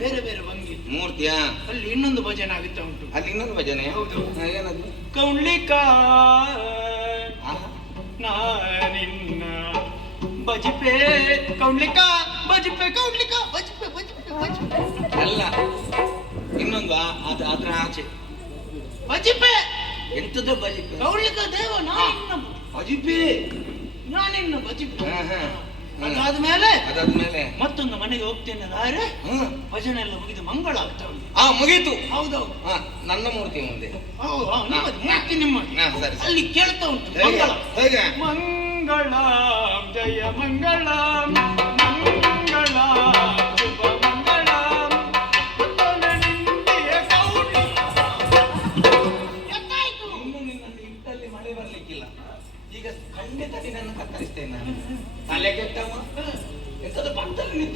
ಬೇರೆ ಬೇರೆ ಭಂಗಿ ಮೂರ್ತಿಯ. ಅಲ್ಲಿ ಇನ್ನೊಂದು ಭಜನೆ ಆಗುತ್ತಾ ಉಂಟು. ಅಲ್ಲಿ ಇನ್ನೊಂದು ಭಜನೆ. ಹೌದು. ಏನದು? ಕೌಂಡ್ಲಿಕ ನಾನಿನ್ನ ಬಜಿಪೆ, ಕೌಂಡ್ಲಿಕ ಬಜಿಪೆ, ಕೌಂಡ್ಲಿಕ ಬಜಿಪೆ. ಅಲ್ಲ, ಇನ್ನೊಂದು ಅದ್ರ ಆಚೆ ಬಜಿಪೆ. ಎಂತದ ಬಜಿಪೆ? ಕೌಂಡ್ಲಿಕ ದೇವ ನಾನಿನ್ನ ಬಜಿಪೆ, ನಾನಿನ್ನ ಬಜಿಪೆ. ಅದಾದ್ಮೇಲೆ ಮತ್ತೊಂದು ಮನೆಗೆ ಹೋಗ್ತೇನೆ ರಾಯರೇ. ಭಜನೆ ಎಲ್ಲ ಮುಗಿದು ಮಂಗಳ ಆಗ್ತಾ ಉಂಟು. ಮುಗೀತು. ಹೌದೌದು. ನನ್ನ ಮೂರ್ತಿ ಮುಂದೆ. ಮೂರ್ತಿ ನಿಮ್ಮ ಅಲ್ಲಿ ಕೇಳ್ತಾ ಉಂಟು. ಮಂಗಳ ಮಂಗಳ, ಜಯ ಮಂಗಳ, ಮಂಗಳ ಶುಭ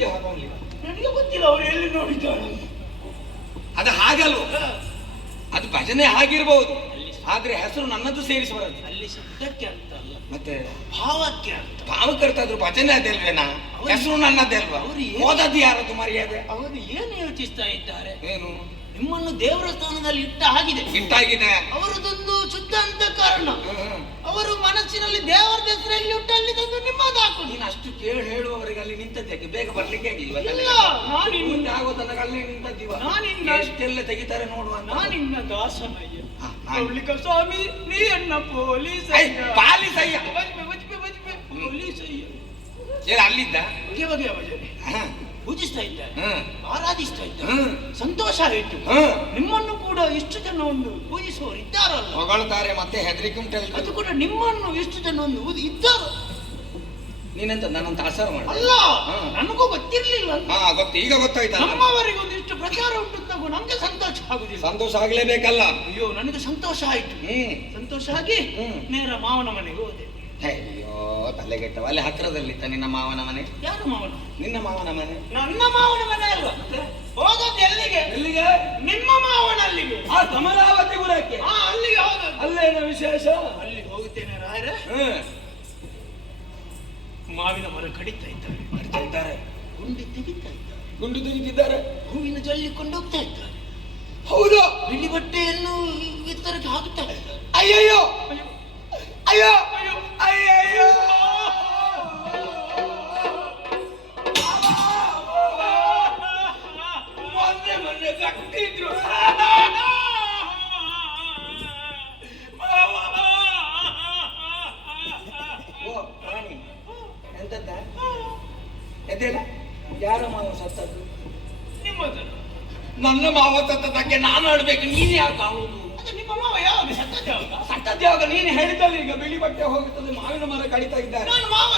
ಪೂಜೆ ಹಾಕಲಿ. ನನಗೆ ಗೊತ್ತಿಲ್ಲ ಅವ್ರು ಎಲ್ಲಿ ನೋಡಿದ್ದಾರೆ. ಅದು ಹಾಗಲ್ವ, ಅದು ಭಜನೆ ಆಗಿರ್ಬಹುದು, ಆದ್ರೆ ಹೆಸರು ನನ್ನದು ಸೇರಿಸಿ ಬರೋದು. ಅಲ್ಲಿ ಶಬ್ದಕ್ಕೆ ಅಂತ ಅಲ್ಲ, ಮತ್ತೆ ಭಾವಕ್ಕೆ ಅಂತ. ಭಾವಕರ್ತಾದ್ರು ಭಜನೆ ಅದಲ್ವೇನಾ, ಹೆಸರು ನನ್ನದೇ ಅಲ್ವಾ. ಓದದ್ದು ಯಾರದು ಮರ್ಯಾದೆ? ಅವರು ಏನು ಯೋಚಿಸ್ತಾ ಇದ್ದಾರೆ? ಏನು? ನಿಮ್ಮನ್ನು ದೇವರ ಸ್ಥಾನದಲ್ಲಿ ಇಟ್ಟಾಗಿದೆ. ಅವರದೊಂದು ಶುದ್ಧ ಅಂತ ಕಾರಣ. ಅವರು ಮನಸ್ಸಿನಲ್ಲಿ ದೇವರ ಹೆಸರಲ್ಲಿ ಇಟ್ಟು ಅಲ್ಲಿ ತಂದು ನಿಮ್ಮದು ಹಾಕುದು. ನೀನು ಅಷ್ಟು ಕೇಳಿ ಹೇಳುವವರಿಗೆ ಅಲ್ಲಿ ನಿಂತದ್ದಕ್ಕೆ ಬೇಗ ಬರ್ಲಿಕ್ಕೆ ಆಗಿಲ್ವ? ನಾನಿನ್ನ ಆಗೋದನ್ನ ಅಲ್ಲೇ ನಿಂತದ್ದೀವ. ಎಷ್ಟೆಲ್ಲ ತೆಗಿತಾರೆ ನೋಡುವ. ನಾನಿನ್ನ ದಾಸನಯ್ಯ ಸ್ವಾಮಿ, ನೀ ಅನ್ನ ಪೊಲೀಸ್ ಪಾಲಿಸಯ್ಯ ಪೊಲೀಸಯ್ಯ ಅಲ್ಲಿದ್ದ ಬಗೆ ಬಗೆಯ ಭಜನೆ ಪೂಜಿಸ್ತಾ ಇದ್ದಾರೆ, ಆರಾಧಿಸ್ತಾ ಇದ್ದಾರೆ. ಸಂತೋಷ ಆಯಿತು. ನಿಮ್ಮನ್ನು ಕೂಡ ಇಷ್ಟು ಜನ ಒಂದು ಪೂಜಿಸುವವರು ಇದ್ದಾರಲ್ಲ, ಹೊಗಳ್ತಾರೆ ಮತ್ತೆ ಹೆದರಿಕೆ ಉಂಟಲ್ಲ. ಅದು ಕೂಡ ನಿಮ್ಮನ್ನು ಇಷ್ಟು ಜನ ಒಂದು ಇದ್ದಾರೆ. ನೀನಂತ ನನ್ನಂತ ಆಸಾರ ಮಾಡ ಅಲ್ಲ, ನನಗೂ ಗೊತ್ತಿರ್ಲಿಲ್ಲ. ಗೊತ್ತು, ಈಗ ಗೊತ್ತಾಯ್ತು. ನಮ್ಮವರಿಗೆ ಒಂದಿಷ್ಟು ಪ್ರಚಾರ ಉಂಟು ತಗೋ, ನಮ್ಗೆ ಸಂತೋಷ ಆಗುದಿಲ್ಲ. ಸಂತೋಷ ಆಗ್ಲೇಬೇಕಲ್ಲ. ಅಯ್ಯೋ, ನನಗೆ ಸಂತೋಷ ಆಯ್ತು. ಸಂತೋಷ ಆಗಿ ನೇರ ಮಾವನ ಮನೆಗೆ ಹೋದೆ. ಅಯ್ಯೋ ತಲೆಗೆಟ್ಟವ. ಅಲ್ಲಿ ಹತ್ರದಲ್ಲಿತ್ತ ನಿನ್ನ ಮಾವನ ಮನೆ? ಯಾರು ಮಾವನ? ನಿನ್ನ ಮಾವನ ಮನೆ. ನನ್ನ ಮಾವನ ಮನೆ ಅಲ್ಲ. ಹೋದದ್ದು ಎಲ್ಲಿಗೆ? ಎಲ್ಲಿಗೆ? ನಿಮ್ಮ ಮಾವನಲ್ಲಿಗೆ, ಆ ಕಮಲಾವತಿಪುರಕ್ಕೆ. ಅಲ್ಲಿಗೆ ಹೋದ. ಅಲ್ಲೇನ ವಿಶೇಷ? ಅಲ್ಲಿಗೆ ಹೋಗುತ್ತೇನೆ ರಾಯರೇ. ಮಾವಿನ ಮರ ಕಡಿತಾ ಇದ್ದಾರೆ, ಗುಂಡಿ ತೆಗಿತಾ ಇದ್ದಾರೆ, ಗುಂಡು ತೆಗಿತಿದ್ದಾರೆ, ಹೂವಿನ ಜಲ್ಲಿಕೊಂಡು ಹೋಗ್ತಾ ಇದ್ದಾರೆ. ಹೌದು, ಬಿಳಿ ಬಟ್ಟೆಯನ್ನು ಎತ್ತರಕ್ಕೆ ಹಾಕುತ್ತಾ ಇದ್ದಾರೆ. ಅಯ್ಯಯ್ಯೋ ಅಯ್ಯೋ ಅಯ್ಯಯ್ಯೋ ಮೊನ್ನೆ ಮೊನ್ನೆ ಕಟ್ಟಿದ್ರು. ಓ ಪ್ರಾಣಿ ಎಂತದ್ದ ಎದ್ದೇಳ. ಯಾರ ಮಾವ ಸತ್ತದ್ದು? ನಿಮ್ಮದು. ನನ್ನ ಮಾವ ಸತ್ತದಕ್ಕೆ ನಾನು ಆಡ್ಬೇಕು, ನೀನ್ ಯಾಕೆ ಆಡುದು? ನಿಮ್ಮ ಮಾವ ಯಾವಾಗ ಸತ್ತದ್ದು ಯಾವಾಗ? ನೀನು ಹೇಳಿದಲ್ಲಿ ಈಗ ಬಿಳಿ ಬಟ್ಟೆ ಹೋಗುತ್ತದೆ, ಮಾವಿನ ಮರ ಕಡಿತಾ ಇದ್ದಾರೆ, ನಾನು ಮಾವ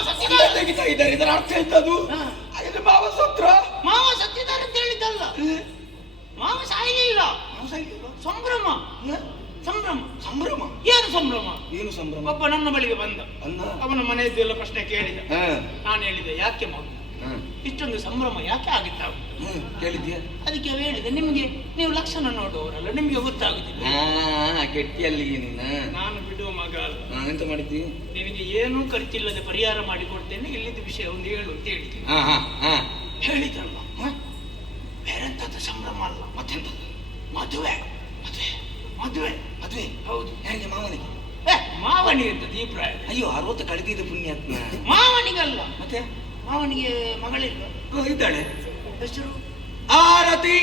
ತೆಗಿತಾ ಇದ್ದಾರೆ. ಇದರ ಅರ್ಥ ಎಂತದು? ಹಾಗಾದ್ರೆ ಮಾವ ಸತ್ರ? ಮಾವ ಸತ್ತಿದ್ದಾರೆ ಅಂತ ಹೇಳಿದ್ದಲ್ಲ, ಮಾವ ಸಾಯಲಿಲ್ಲ. ಸಂಭ್ರಮ ಸಂಭ್ರಮ ಸಂಭ್ರಮ. ಏನು ಸಂಭ್ರಮ? ಏನು ಸಂಭ್ರಮ? ಒಬ್ಬ ನನ್ನ ಬಳಿಗೆ ಬಂದ, ಅವನ ಮನೆಯದ್ದೆಲ್ಲ ಪ್ರಶ್ನೆ ಕೇಳಿದ. ನಾನು ಹೇಳಿದೆ, ಯಾಕೆ ಮಗು ಇಷ್ಟೊಂದು ಸಂಭ್ರಮ ಯಾಕೆ ಆಗುತ್ತಾ ಕೇಳಿದ್ಯಾ? ಅದಕ್ಕೆ ಹೇಳಿದೆ, ನಿಮ್ಗೆ ನೀವು ಲಕ್ಷಣ ನೋಡುವವರಲ್ಲ, ನಿಮ್ಗೆ ಗೊತ್ತಾಗುದಿಲ್ಲ. ಕೆಟ್ಟಿಯಲ್ಲಿ ನಾನು ಬಿಡುವ ಮಗ ಅಲ್ಲ. ಎಂತ ಮಾಡಿದ್ದಿ? ನಿನಗೆ ಏನೂ ಖರ್ಚಿಲ್ಲದೆ ಪರಿಹಾರ ಮಾಡಿಕೊಡ್ತೇನೆ, ಇಲ್ಲಿದ್ದ ವಿಷಯ ಒಂದು ಹೇಳು ಅಂತ ಹೇಳಿದ್ದೆ. ಹೇಳಿದಲ್ವ? ಬೇರೆಂತದ್ದು ಸಂಭ್ರಮ ಅಲ್ಲ, ಮತ್ತೆಂತ? ಮದುವೆ ಮದುವೆ ಮದುವೆ ಮದುವೆ. ಹೌದು. ಯಾರಿಗೆ? ಮಾವನಿಗೆ. ಮಾವನಿಗೆ ಇರ್ತದೆ ಈ ಪ್ರಾಯ. ಅಯ್ಯೋ 60 ಕಳೆದಿದ್ದು ಪುಣ್ಯಾತ್ಮ. ಮಾವನಿಗಲ್ಲ. ಮತ್ತೆ ಮಾವನಿಗೆ ಮಗಳಿಲ್ಲ? ಇದ್ದಾಳೆ. ಹೆಸರು ಆರತಿ.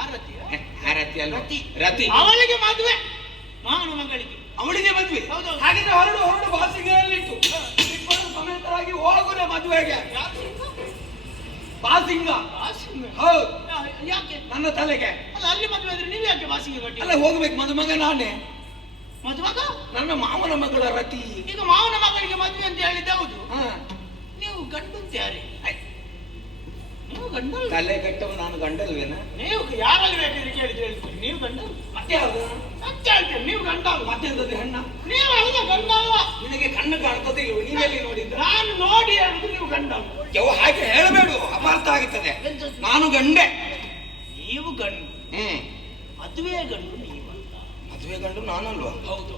ಆರತಿ? ಆರತಿ ಅಲ್ಲ, ರತಿ. ಅವಳಿಗೆ ಮದುವೆ, ಮಾವನ ಮಗಳಿಗೆ. ಅವಳಿಗೆ ಮದುವೆ? ಹೌದು. ಹಾಗಿದ್ರೆ ಹೊರಡು ಬಾಸಿಗೆಯಲ್ಲಿಟ್ಟು ಇಬ್ಬರು ಸಮೇತರಾಗಿ ಹೋಗುನೆ ಮದುವೆಗೆ. ಬಾಸಿಂಗ. ಹೌದು. ಯಾಕೆ? ನನ್ನ ತಲೆಗೆ. ಅಲ್ಲ, ಅಲ್ಲಿ ಮದುವೆ ಆದ್ರೆ ನೀವು ಯಾಕೆ ಬಾಸಿಗೆ ಕಟ್ಟಿ? ಅಲ್ಲ, ಹೋಗ್ಬೇಕು. ಮದುಮಗ ನಾನೇ. ಮದುಮಗ? ನನ್ನ ಮಾವನ ಮಗಳ ರತಿ. ಈಗ ಮಾವನ ಮಗಳಿಗೆ ಮದುವೆ ಅಂತ ಹೇಳಿದ್ದೆ. ಹೌದು. ನೀವು ಗಂಡು ಅಂತ ಯಾರೇ? ನೀವು ಗಂಡ? ತಲೆ ಕಟ್ಟವು ನಾನು ಗಂಡಲ್ವೇನ? ನೀವು ಯಾರಲ್ಲಿ ಬೇಕಾದ್ರೆ ಕೇಳಿದ್ರೆ ಹೇಳ್ತೀರಿ, ನೀವು ಗಂಡ. ಮತ್ತೆ ಯಾವುದು? ಮತ್ತೆ ಹೇಳ್ತೇನೆ, ನೀವು ಗಂಡ. ಮತ್ತೆ ಎಂತದ್ದು ಹೆಣ್ಣ? ನೀವು ಅಲ್ಲ, ಗಂಡ ಅಲ್ಲ. ನಿನಗೆ ಕಣ್ಣು ಕಾಣ್ತದೆ ಇಲ್ವ? ನೀವೆಲ್ಲಿ ನೋಡಿದ್ದ? ನಾನು ನೋಡಿ ಹೇಳುದು, ನೀವು ಗಂಡ. ಹಾಗೆ ಹೇಳಬೇಡು, ಅಪಾರ್ಥ ಆಗುತ್ತದೆ. ನಾನು ಗಂಡೆ. ನೀವು ಗಂಡು. ಮದುವೆ ಗಂಡು ನೀವಲ್ಲ. ಮದುವೆ ಗಂಡು ನಾನಲ್ವಾ? ಹೌದು.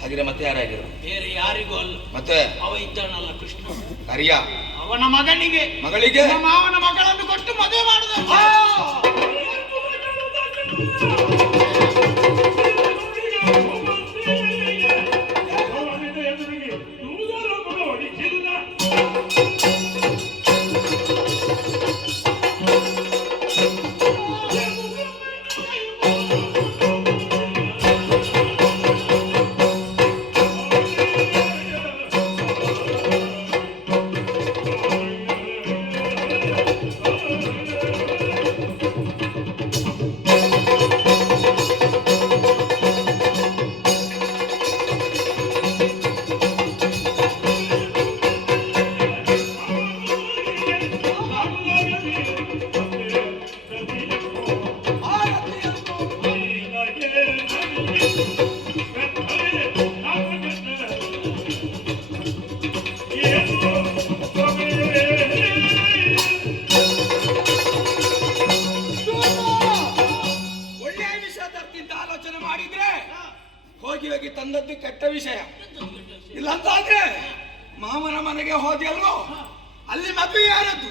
ಹಾಗಿದ್ರೆ ಮತ್ತೆ ಯಾರಾಗಿರು? ಬೇರೆ ಯಾರಿಗೂ ಅಲ್ಲ. ಮತ್ತೆ ಅವ ಇದ್ದಾನಲ್ಲ ಕೃಷ್ಣ, ಹರಿಯ, ಅವನ ಮಗನಿಗೆ ಮಾವನ ಮಗಳನ್ನು ಕೊಟ್ಟು ಮದುವೆ ಮಾಡಿದ. ವಿಷಯ. ಇಲ್ಲ ಅಂತ ಆದ್ರೆ ಮಾಮನ ಮನೆಗೆ ಹೋದೆಲ್ವೋ, ಅಲ್ಲಿ ಮದುವೆ ಯಾರದ್ದು,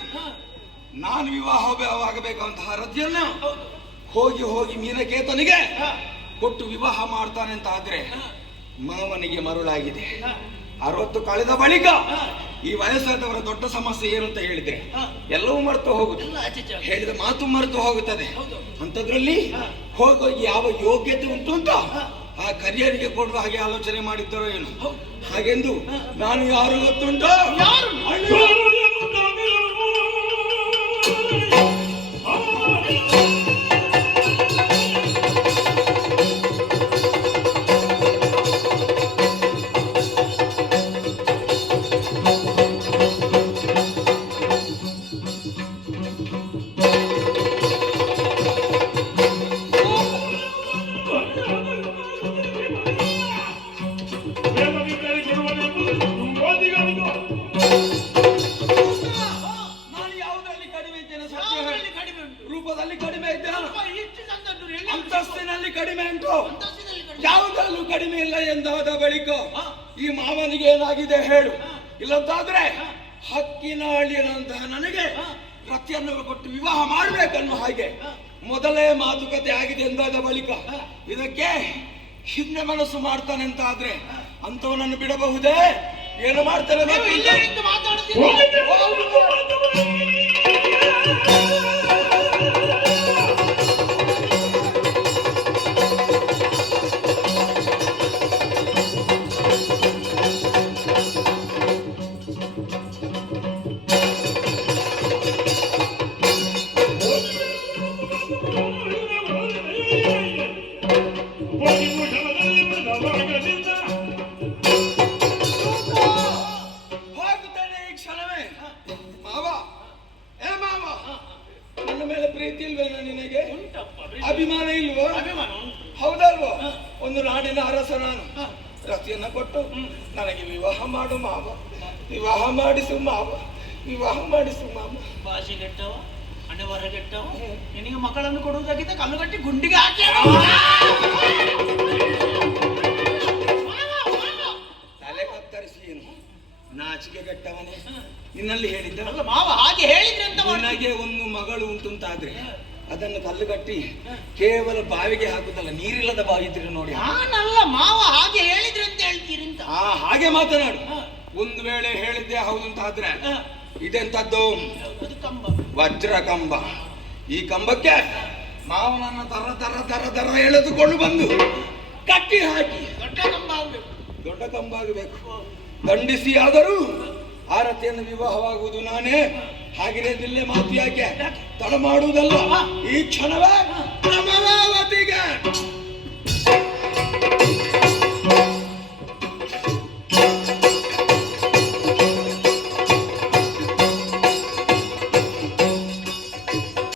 ನಾನು ವಿವಾಹವಾಗಬೇಕಂತಹ ರತಿಯನ್ನು ಹೋಗಿ ಹೋಗಿ ಮೀನಕೇತನಿಗೆ ಕೊಟ್ಟು ವಿವಾಹ ಮಾಡ್ತಾನೆ ಅಂತ ಆದ್ರೆ ಮಾವನಿಗೆ ಮರುಳಾಗಿದೆ. 60 ಕಳೆದ ಬಳಿಕ ಈ ವಯಸ್ಸಾದವರ ದೊಡ್ಡ ಸಮಸ್ಯೆ ಏನು ಅಂತ ಹೇಳಿದ್ರೆ ಎಲ್ಲವೂ ಮರೆತು ಹೋಗುತ್ತದೆ, ಹೇಳಿದ ಮಾತು ಮರೆತು ಹೋಗುತ್ತದೆ. ಅಂತದ್ರಲ್ಲಿ ಹೋಗಿ ಯಾವ ಯೋಗ್ಯತೆ ಉಂಟು ಅಂತ ಆ ಕರಿಯರಿಗೆ ಕೊಡುವ ಹಾಗೆ ಆಲೋಚನೆ ಮಾಡಿದ್ದರೋ ಏನು. ಹಾಗೆಂದು ನಾನು ಯಾರು ಗೊತ್ತುಂಟೋ, ರೂಪದಲ್ಲಿ ಕಡಿಮೆ ಇದ್ದೇನೆ, ಅಂತಸ್ತಿನಲ್ಲಿ ಕಡಿಮೆ ಉಂಟು, ಯಾವುದರಲ್ಲೂ ಕಡಿಮೆ ಇಲ್ಲ ಎಂದಾದ ಬಳಿಕ ಈ ಮಾವನಿಗೆ ಏನಾಗಿದೆ ಹೇಳು. ಇಲ್ಲಂತಾದ್ರೆ ಹಕ್ಕಿನಾಳಿನಂತಹ ನನಗೆ ರತಿಯನ್ನು ಕೊಟ್ಟು ವಿವಾಹ ಮಾಡ್ಬೇಕನ್ನೋ ಹಾಗೆ ಮೊದಲೇ ಮಾತುಕತೆ ಆಗಿದೆ ಎಂದಾದ ಬಳಿಕ ಇದಕ್ಕೆ ಹಿಂದೆ ಮನಸ್ಸು ಮಾಡ್ತಾನೆ ಅಂತ ಆದ್ರೆ ಅಂತವನನ್ನು ಬಿಡಬಹುದೇ? ಏನು ಮಾಡ್ತಾರೆ? ಹೋಗುತ್ತಾನೆ ಈ ಕ್ಷಣವೇ. ಮಾವ, ಏ ಮಾವ, ನನ್ನ ಮೇಲೆ ಪ್ರೀತಿ ಇಲ್ವೇನ ನಿನಗೆ? ಅಭಿಮಾನ ಇಲ್ವೋ? ಹೌದಲ್ವೋ? ಒಂದು ನಾಡಿನ ಅರಸ ನಾನು. ರತಿಯನ್ನ ಕೊಟ್ಟು ನನಗೆ ವಿವಾಹ ಮಾಡು ಮಾವ, ವಿವಾಹ ಮಾಡಿಸು ಮಾವ, ವಿವಾಹ ಮಾಡಿಸು ಮಾವ. ಭಾಷೆ ಕೆಟ್ಟವ, ಹಣೆ ಬರ ಕೆಟ್ಟವ, ನಿನಗೆ ಮಕ್ಕಳನ್ನು ಕೊಡುವುದಾಗಿದ್ದ ಕಲ್ಲು ಕಟ್ಟಿ ಗುಂಡಿಗೆ ಹಾಕಿ ತಲೆ ಕತ್ತರಿಸಿ ಏನು ನಾಚಿಕೆ ಕೆಟ್ಟವನೇ ನಿನ್ನಲ್ಲಿ ಹೇಳಿದ್ದ. ಅಲ್ಲ ಮಾವ, ಹಾಗೆ ಹೇಳಿದ್ರೆ ಅಂತ ನನಗೆ ಒಂದು ಮಗಳು ಉಂಟು ಅಂತಾದ್ರೆ ಅದನ್ನು ಕಲ್ಲು ಕಟ್ಟಿ ಕೇವಲ ಬಾವಿಗೆ ಹಾಕುದಲ್ಲ, ನೀರಿಲ್ಲದ ಬಾವಿ ಇದ್ರೆ ನೋಡಿ. ನಾನಲ್ಲ ಮಾವ, ಹಾಗೆ ಹೇಳಿದ್ರೆ ಅಂತ ಹೇಳ್ತೀರಿ ಅಂತ. ಹಾಗೆ ಮಾತನಾಡು. ಒಂದು ವೇಳೆ ಹೇಳಿದ್ದೆ ಹೌದು ಅಂತ ಆದ್ರೆ ಇದೆಂತದ್ದು? ವಜ್ರ ಕಂಬ. ಈ ಕಂಬಕ್ಕೆ ಮಾವನನ್ನ ತರ ತರ ತರ ತರ ಎಳೆದುಕೊಂಡು ಬಂದು ಕಟ್ಟಿ ಹಾಕಿ ದೊಡ್ಡ ಕಂಬ ಆಗ್ಬೇಕು, ದೊಡ್ಡ ಕಂಬ ಆಗಬೇಕು. ದಂಡಿಸಿ ಆದರೂ ಆರತಿಯನ್ನು ವಿವಾಹವಾಗುವುದು ನಾನೇ. ಹಾಗೆಯೇ ದಿಲ್ಲೆ ಮಾತು ಯಾಕೆ ತಡ ಮಾಡುವುದಲ್ಲ, ಈ ಕ್ಷಣವೇ ಅಮರಾವತಿಗೆ